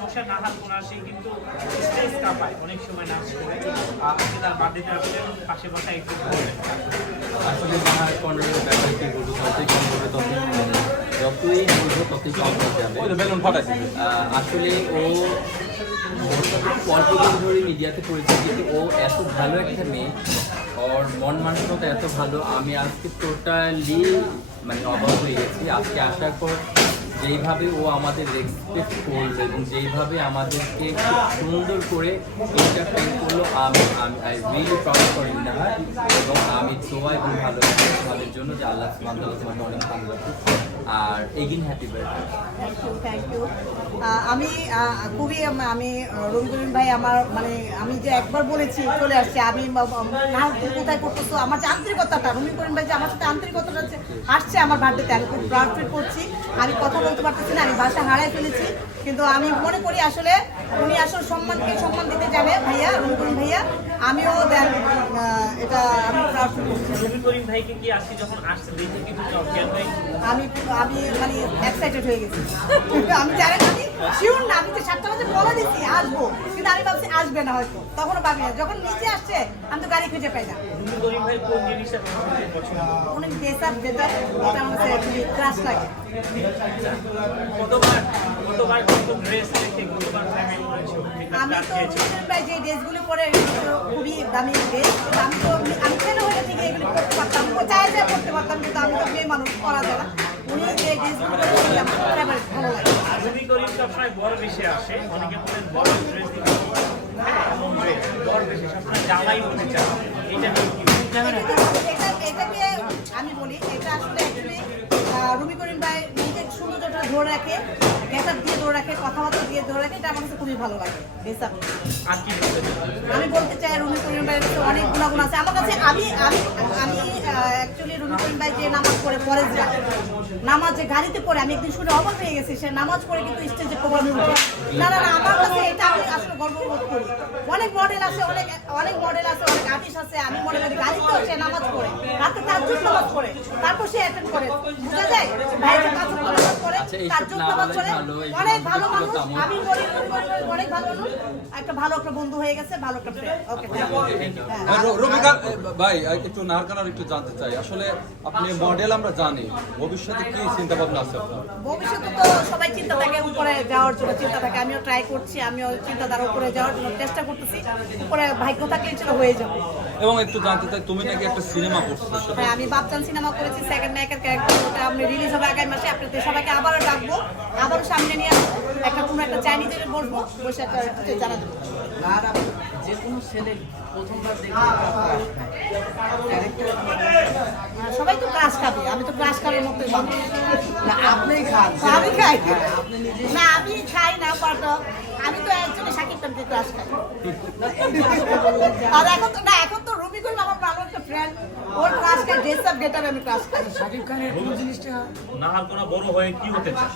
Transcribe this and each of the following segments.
বসে নাহার কোন আসে কিন্তু স্টেজ কাঁপায় অনেক সময় নাচ করে তার বার্থডেতে আসলে পাশে বসা একটু আসলে নাহার কর্নারের ব্যাপারে কি বলবো, যতই কম করবে ততই যতই বলবো ততই কম হয়ে যাবে। বেলুন ফাটাইছে আসলে ও অল্প দিন ধরে মিডিয়াতে পরিচিত, কিন্তু ও এত ভালো একটা মেয়ে, ওর মন মানসিকতা এত ভালো। আমি আজকে টোটালি মানে অবাক হয়ে গেছি আজকে আসার পর, যেইভাবে ও আমাদের রেসপেক্ট করলো এবং যেইভাবে আমাদেরকে খুব সুন্দর করে এন্টারটেইন করলো, আমি I really proud for Nahar. এবং আমি দোয়া এবং ভালোবাসি তোমাদের জন্য যে আল্লাহ সুবহানাহু ওয়া তাআলা তোমাকে অনেক ভালো রাখুক। আর again happy birthday. Thank you. আমি খুবই আমি রবিকরিম ভাই আমার মানে আমি যে একবার বলেছি চলে আসছে, আমি না কোথায় করতেছো, আমার যে আন্তরিকতাটা রবিকরিম ভাই যে আমার সাথে আন্তরিকতাটা আসছে আমার বার্থডেতে, আমি খুব প্রাউড ফিল করছি। আমি কথা বলতে পারতেছি না, আমি ভাষা হারাই ফেলেছি, কিন্তু আমি মনে করি আসলে উনি আসলে সম্মানকে সম্মান দিতে জানে ভাইয়া, রবিকরিম ভাইয়া। আমিও এটা আমি প্রাউড ফিল করছি। রবিকরিম ভাইকে কি আজকে যখন আসছে দেখে কিন্তু ভাই আমি মানে এক্সাইটেড হয়ে গেছি। আমি জানি না, আমি শিওর না, আমি তো 7টা বাজে বলে দিচ্ছি আসবো, কিন্তু আমি ভাবছি আসবে না হয়তো, তখনও ভাবি না। যখন নিচে আসছে আমি তো গাড়ি খুঁজে পাই না। রবিকরিম ভাই কোন জিনিসটা পছন্দ? অনেক বেসার যেটা এটা আমার কাছে খুবই ক্রাশ লাগে। কতবার ড্রেস দেখে কতবার ফ্যামিলি করেছো? আমি তো রবিকরিম ভাই যে ড্রেসগুলো পরে এগুলো খুবই দামি ড্রেস, আমি তো আমি ছেলে হলে ঠিক এগুলো করতে পারতাম, চাই করতে পারতাম, কিন্তু আমি তো মেয়ে মানুষ করা যায় না। উনি যে ড্রেসগুলো পরে আমার ফেভারিট, ভালো লাগে। রবিকরিম সবসময় বড় বেশি আসে, অনেকে বলেন বড় ড্রেস দিতে বড় বেশি সবসময় জামাই হতে চায়, এটা এটাকে আমি বলি এটা আসলে অ্যাকচুয়ালি রবিকরিম ভাই নিজের সৌন্দর্যটা ধরে রাখে, গেটআপ দিয়ে ধরে রাখে, কথাবার্তা দিয়ে ধরে রাখে, এটা আমার কাছে খুবই ভালো লাগে। আমি বলতে চাই রবিকরিম ভাইয়ের কাছে অনেক গুণাগুণ আছে আমার কাছে। আমি আমি আমি অ্যাকচুয়ালি রবিকরিম ভাই যে নামাজ পড়ে ফরজ যায়, নামাজ যে গাড়িতে পড়ে, আমি একদিন শুনে অবাক হয়ে গেছি, সে নামাজ পড়ে কিন্তু স্টেজে প্রোগ্রামে উঠে। না না না, আমার কাছে এটা আমি আসলে গর্ববোধ করি। অনেক মডেল আছে, অনেক মডেল আছে, অনেক আর্টিস্ট আছে, আমি মনে করি গাড়িতেও সে নামাজ পড়ে, রাতে তাজ্জুদ নামাজ পড়ে, তারপর সে অ্যাটেন্ড করে। বুঝা যায় ভাই যে নামাজ পড়ে, তাজ্জুদ নামাজ পড়ে, অনেক ভালো মানুষ। আমি বলি অনেক ভালো মানুষ, একটা ভালো একটা বন্ধু হয়ে গেছে, ভালো একটা ফ্রেন্ড। ওকে, রবিকা ভাই একটু নাহার একটু জানতে চাই, আসলে আপনি মডেল আমরা জানি, ভবিষ্যতে কি চিন্তা ভাবনা আছে আপনার? ভবিষ্যতে তো সবাই চিন্তা থাকে উপরে যাওয়ার জন্য, চিন্তা থাকে, আমিও ট্রাই করছি, আমিও চিন্তাধারা উপরে যাওয়ার জন্য চেষ্টা করতেছি, উপরে ভাগ্য থাকলে ছিল হয়ে যাবে। এবং একটু জানতে চাই, তুমি নাকি একটা সিনেমা করছো? হ্যাঁ, আমি বাপচান সিনেমা করেছি, সেকেন্ড নায়কের ক্যারেক্টার, ওটা আমি রিলিজ হবে আগামী মাসে। আপনাদের সবাইকে আবারও ডাকবো, আবারও সামনে নিয়ে আসবো, একটা কোনো একটা চাইনিজের বসবো, বসে একটা জানা দেবো। যে কোনো ছেলে প্রথমবার সবাই তো ক্রাশ খাবে, আমি তো ক্রাশ খাবার মতো আপনি খান, আমি খাই আপনি নিজে না, আমি খাই না, বাট আমি তো একজনের শাকিব খানকে ক্রাশ খাই। আর এখন তো না, এখন তো রবিকরিম আমার ভালো একটা ফ্রেন্ড, ওর ক্রাশ খাই, ড্রেস আপ গেট আপ আমি ক্রাশ খাই। শাকিব খানের কোন জিনিসটা নাহার কোন বড় হয়ে কি হতে চায়?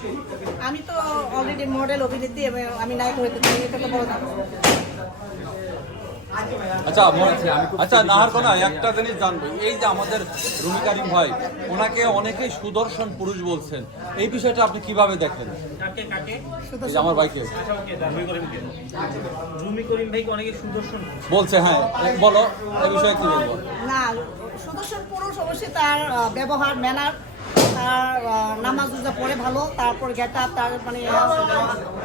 আমি তো অলরেডি মডেল, অভিনেত্রী, এবং আমি নায়ক হতে চাই, এটা তো বড় কথা। আচ্ছা নাহার কোনা একটা জিনিস জানবো, এই যে আমাদের রবিকরিম ভাই, ওনাকে অনেকেই সুদর্শন পুরুষ বলছেন, এই বিষয়টা আপনি কিভাবে দেখেন? কাকে কাকে? এই যে আমার ভাইকে আচ্ছা, ওকে, রবিকরিমকে। রবিকরিম ভাইকে অনেকে সুদর্শন বলছে, হ্যাঁ বলো এই বিষয়ে কি বলবো? না, সুদর্শন পুরুষ অবশ্যই তার ব্যবহার, ম্যানার, তার নামাজ রোজা পড়ে ভালো, তারপর গেট আপ, তার মানে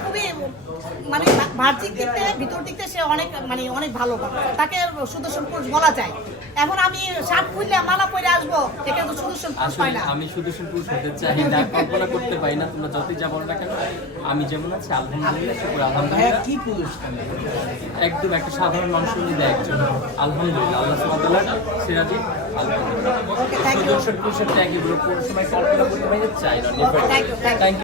খুবই মানে বাহ্যিক দিক থেকে ভিতর দিক থেকে সে অনেক মানে অনেক ভালো, তাকে সুদর্শন পুরুষ বলা যায়। এখন আমি শার্ট খুললে মালা পরে আসবো, এটা তো সুদর্শন পুরুষ হয় না। আমি সুদর্শন পুরুষ হতে চাই না, কল্পনা করতে পারি না, তোমরা যতই যা বলো না কেন, আমি যেমন আছি আলহামদুলিল্লাহ, শুকর আলহামদুলিল্লাহ। কি পুরুষ একদম একটা সাধারণ মানুষ নিয়ে একজন, আলহামদুলিল্লাহ, আল্লাহ সুবহানাহু ওয়া তাআলা সিরাজি, আলহামদুলিল্লাহ। সুদর্শন পুরুষের ত্যাগ এগুলো পুরো সময় কল্পনা করতে পারি না, চাই না। Thank you.